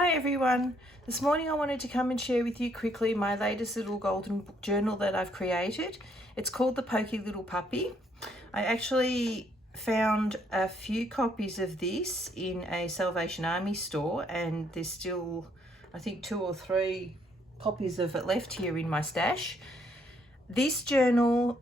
Hi everyone. This morning I wanted to come and share with you quickly my latest little golden book journal that I've created. It's called the Poky Little Puppy. I actually found a few copies of this in a Salvation Army store, and there's still I think 2 or 3 copies of it left here in my stash. This journal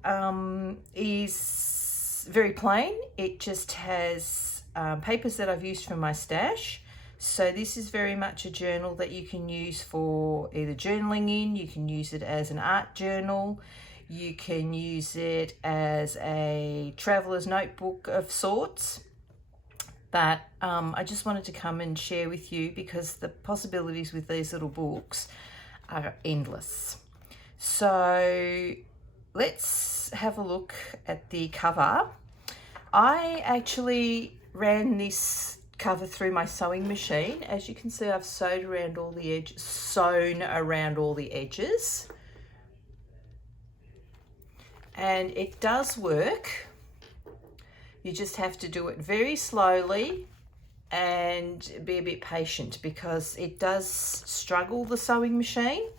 is very plain. It just has papers that I've used from my stash. So this is very much a journal that you can use for either journaling in, you can use it as an art journal, you can use it as a traveler's notebook of sorts. But I just wanted to come and share with you because the possibilities with these little books are endless. So let's have a look at the cover. I actually ran this cover through my sewing machine. As you can see, I've sewn around all the edges, and it does work. You just have to do it very slowly and be a bit patient because it does struggle, the sewing machine.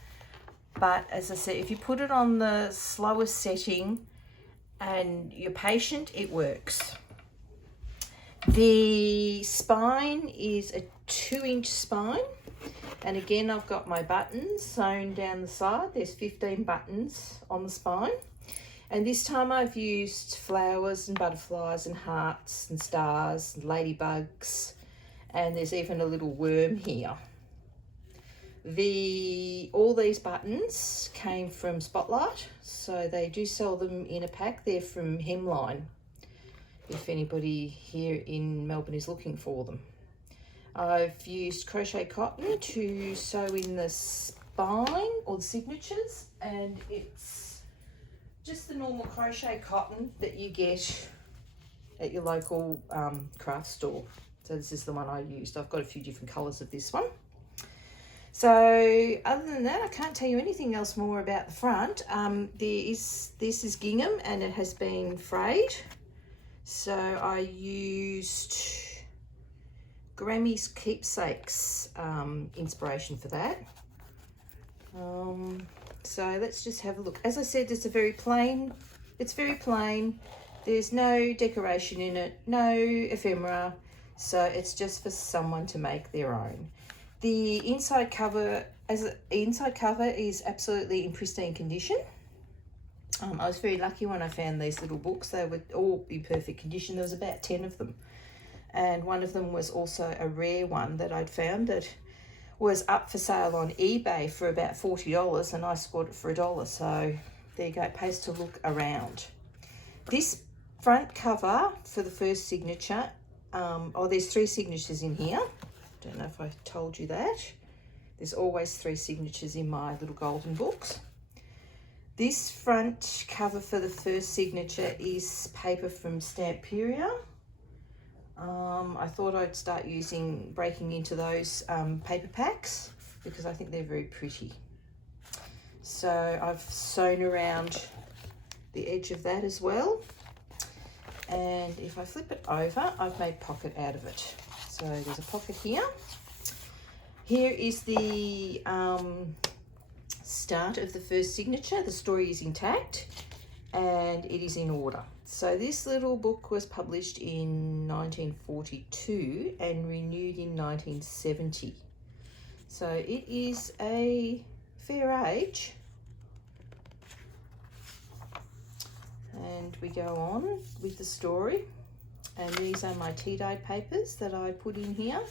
But as I said, if you put it on the slowest setting and you're patient, it works. The spine is a 2-inch spine, and again I've got my buttons sewn down the side. There's 15 buttons on the spine, and this time I've used flowers and butterflies and hearts and stars and ladybugs, and there's even a little worm here. All these buttons came from Spotlight, so they do sell them in a pack. They're from Hemline, if anybody here in Melbourne is looking for them. I've used crochet cotton to sew in the spine or the signatures, and it's just the normal crochet cotton that you get at your local craft store. So this is the one I used. I've got a few different colours of this one. So other than that, I can't tell you anything else more about the front. This is gingham and it has been frayed. So I used Grammy's Keepsakes inspiration for that. So let's just have a look. As I said, it's very plain. There's no decoration in it, no ephemera. So it's just for someone to make their own. The inside cover is absolutely in pristine condition. I was very lucky when I found these little books. They would all be perfect condition. There was about 10 of them. And one of them was also a rare one that I'd found that was up for sale on eBay for about $40, and I scored it for $1. So there you go, it pays to look around. This front cover for the first signature, there's 3 signatures in here. Don't know if I told you that. There's always 3 signatures in my little golden books. This front cover for the first signature is paper from Stamperia. I thought I'd start breaking into those paper packs because I think they're very pretty. So I've sewn around the edge of that as well. And if I flip it over, I've made pocket out of it. So there's a pocket here. Here is the start of the first signature. The story is intact and it is in order. So this little book was published in 1942 and renewed in 1970. So it is a fair age. And we go on with the story. And these are my tea-dyed papers that I put in here.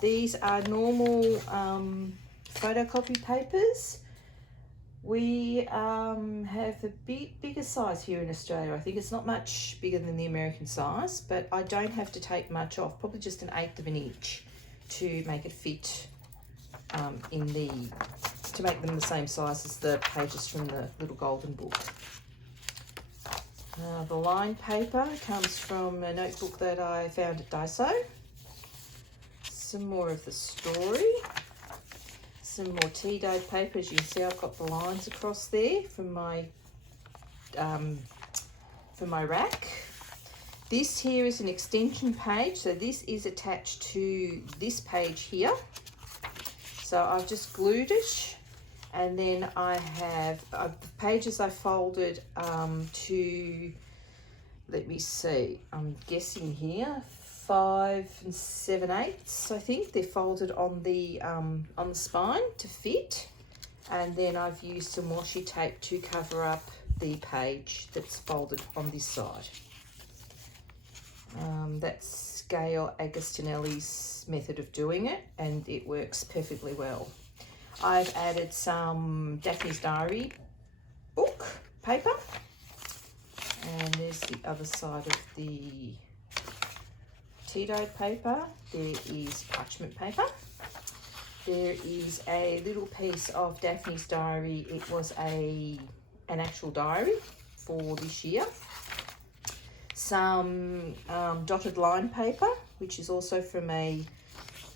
These are normal photocopy papers. We have a bit bigger size here in Australia. I think it's not much bigger than the American size, but I don't have to take much off, probably just 1/8 of an inch to make it fit to make them the same size as the pages from the little golden book. The lined paper comes from a notebook that I found at Daiso. Some more of the story. Some more tea-dyed paper. As you can see, I've got the lines across there from my rack. This here is an extension page, so this is attached to this page here. So I've just glued it, and then I have the pages I folded to, let me see, I'm guessing here 5 7/8, I think. They're folded on the spine to fit, and then I've used some washi tape to cover up the page that's folded on this side. That's Gail Agostinelli's method of doing it, and it works perfectly well. I've added some Daphne's Diary book paper, and there's the other side of the tea-dyed paper. There is parchment paper. There is a little piece of Daphne's Diary. It was an actual diary for this year. Some dotted line paper, which is also from a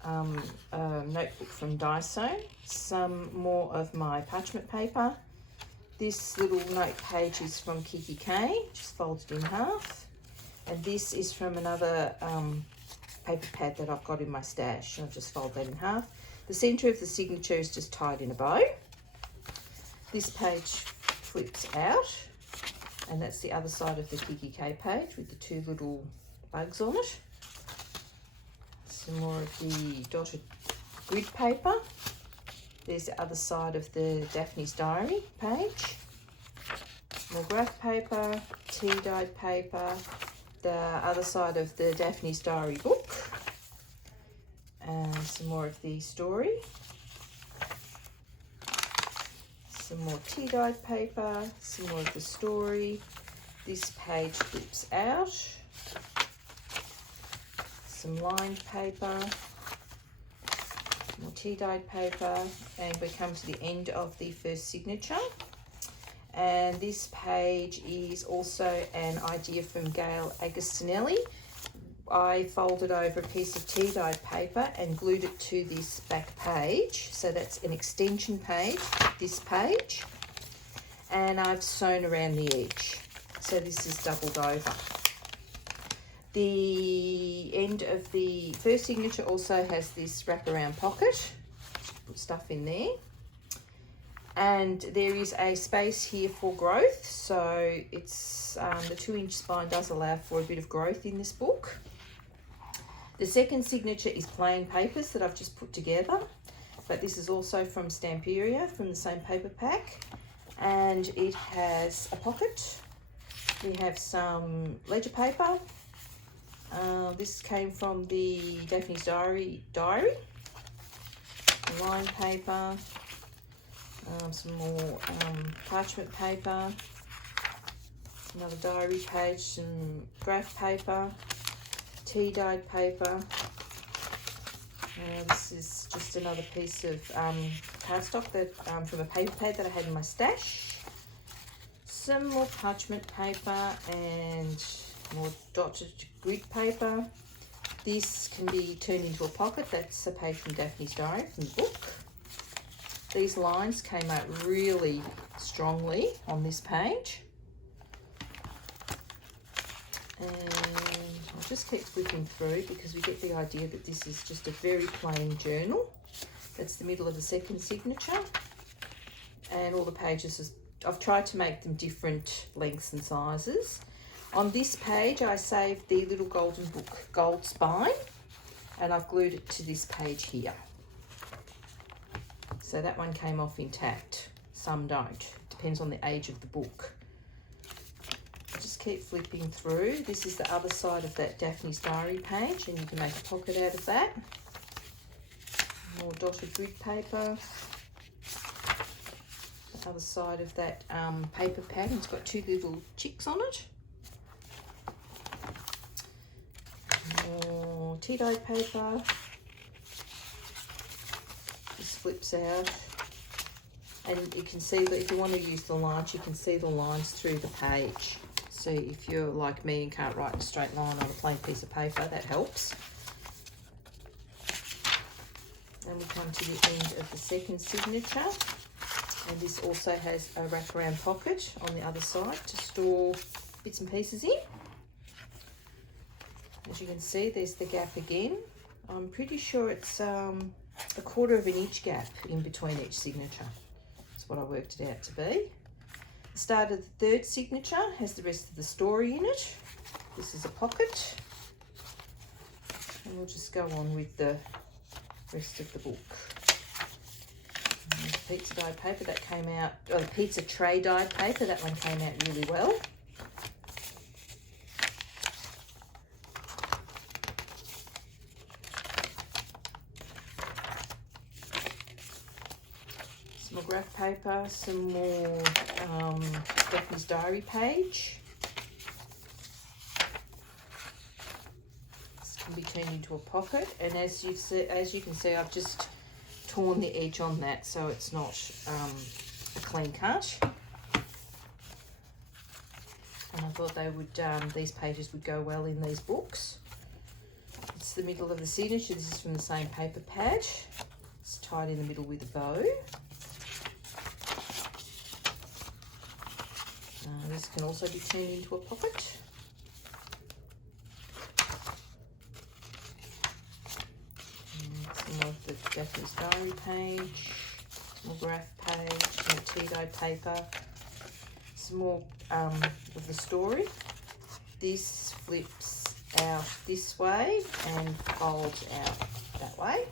notebook from Daiso. Some more of my parchment paper. This little note page is from Kiki K, just folded in half. And this is from another paper pad that I've got in my stash. I'll just fold that in half. The centre of the signature is just tied in a bow. This page flips out, and that's the other side of the Kiki K page with the two little bugs on it. Some more of the dotted grid paper. There's the other side of the Daphne's Diary page. More graph paper, tea-dyed paper, the other side of the Daphne's Diary book, and some more of the story. Some more tea-dyed paper, some more of the story. This page flips out. Some lined paper, more tea-dyed paper, and we come to the end of the first signature. And this page is also an idea from Gail Agostinelli. I folded over a piece of tea-dyed paper and glued it to this back page. So that's an extension page, this page. And I've sewn around the edge. So this is doubled over. The end of the first signature also has this wraparound pocket. Put stuff in there. And there is a space here for growth. So it's the 2-inch spine does allow for a bit of growth in this book. The second signature is plain papers that I've just put together. But this is also from Stamperia, from the same paper pack. And it has a pocket. We have some ledger paper. This came from the Daphne's Diary. Line paper, some more parchment paper, another diary page, some graph paper, tea-dyed paper. This is just another piece of cardstock that from a paper pad that I had in my stash. Some more parchment paper and more dotted grid paper. This can be turned into a pocket. That's a page from Daphne's Diary from the book. These lines came out really strongly on this page. And I'll just keep flipping through because we get the idea that this is just a very plain journal. That's the middle of the second signature. And all the pages, I've tried to make them different lengths and sizes. On this page, I saved the little golden book gold spine, and I've glued it to this page here. So that one came off intact. Some don't. Depends on the age of the book. Just keep flipping through. This is the other side of that Daphne's Diary page, and you can make a pocket out of that. More dotted grid paper. The other side of that paper pad, it's got two little chicks on it. More tea-dyed paper. This flips out, and you can see that if you want to use the lines, you can see the lines through the page. So if you're like me and can't write in a straight line on a plain piece of paper, that helps. And we come to the end of the second signature, and this also has a wraparound pocket on the other side to store bits and pieces in. As you can see, there's the gap again. I'm pretty sure it's a 1/4 of an inch gap in between each signature. That's what I worked it out to be. The start of the 3rd signature has the rest of the story in it. This is a pocket. And we'll just go on with the rest of the book. And the pizza dyed paper that came out, the pizza tray dyed paper, that one came out really well. Some more graph paper, some more Daphne's diary page. This can be turned into a pocket, and as you can see, I've just torn the edge on that so it's not a clean cut. And I thought they would, these pages would go well in these books. It's the middle of the signature. This is from the same paper pad. It's tied in the middle with a bow. This can also be turned into a pocket. And some of the Daphne's diary page, some more graph page, some more tea-dyed paper, some more of the story. This flips out this way and folds out that way.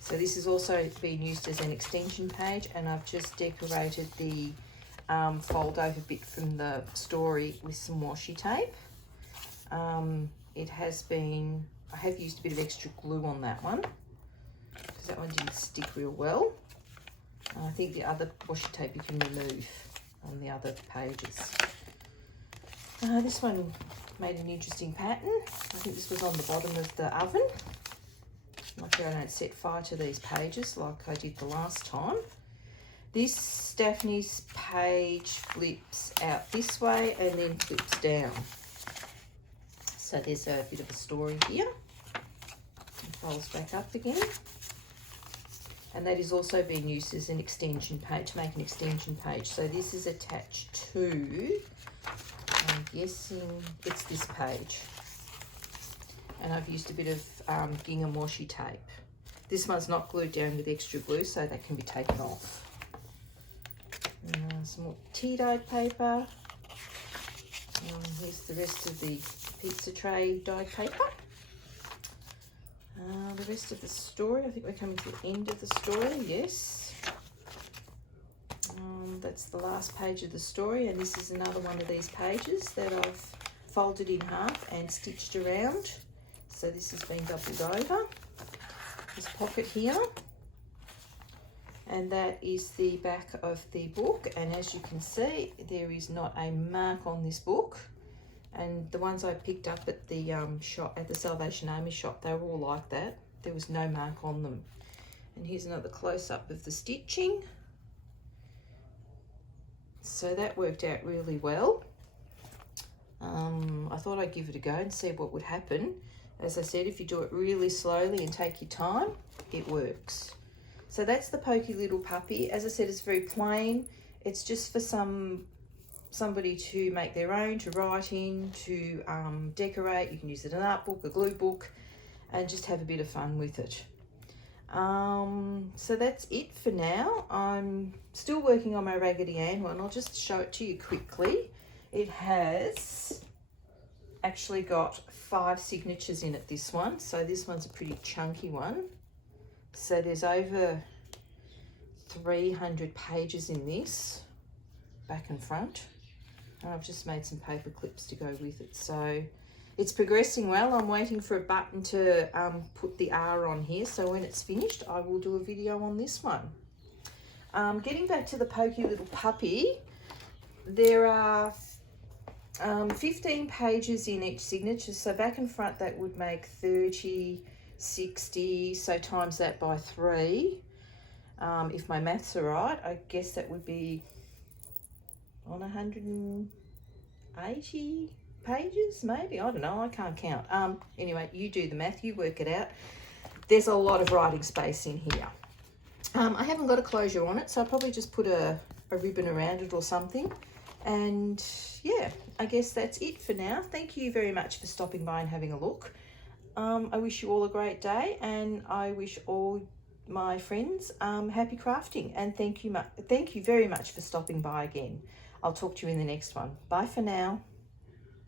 So this is also being used as an extension page, and I've just decorated the fold over bit from the story with some washi tape. It has been, I have used a bit of extra glue on that one because that one didn't stick real well. I think the other washi tape you can remove on the other pages. This one made an interesting pattern. I think this was on the bottom of the oven. Luckily I don't set fire to these pages like I did the last time. This Daphne's page flips out this way and then flips down. So there's a bit of a story here. It folds back up again. And that is also being used as an extension page, to make an extension page. So this is attached to, I'm guessing it's this page. And I've used a bit of gingham washi tape. This one's not glued down with extra glue, so that can be taken off. Some more tea-dyed paper. Here's the rest of the pizza tray dyed paper. The rest of the story, I think we're coming to the end of the story, yes. That's the last page of the story, and this is another one of these pages that I've folded in half and stitched around. So this has been doubled over. This pocket here. And that is the back of the book. And as you can see, there is not a mark on this book. And the ones I picked up at the shop, at the Salvation Army shop, they were all like that. There was no mark on them. And here's another close-up of the stitching. So that worked out really well. I thought I'd give it a go and see what would happen. As I said, if you do it really slowly and take your time, it works. So that's the Poky little puppy. As I said, it's very plain. It's just for somebody to make their own, to write in, to decorate. You can use it in an art book, a glue book, and just have a bit of fun with it. So that's it for now. I'm still working on my Raggedy Ann one. I'll just show it to you quickly. It has actually got 5 signatures in it, this one. So this one's a pretty chunky one. So there's over 300 pages in this, back and front. And I've just made some paper clips to go with it. So it's progressing well. I'm waiting for a button to put the R on here. So when it's finished, I will do a video on this one. Getting back to the Poky little puppy, there are 15 pages in each signature. So back and front, that would make 30, 60. So times that by 3. If my maths are right, I guess that would be on 180 pages, maybe. I don't know. I can't count. Anyway, you do the math. You work it out. There's a lot of writing space in here. I haven't got a closure on it, so I'll probably just put a ribbon around it or something. And yeah, I guess that's it for now. Thank you very much for stopping by and having a look. I wish you all a great day, and I wish all my friends happy crafting. And thank you very much for stopping by again. I'll talk to you in the next one. Bye for now.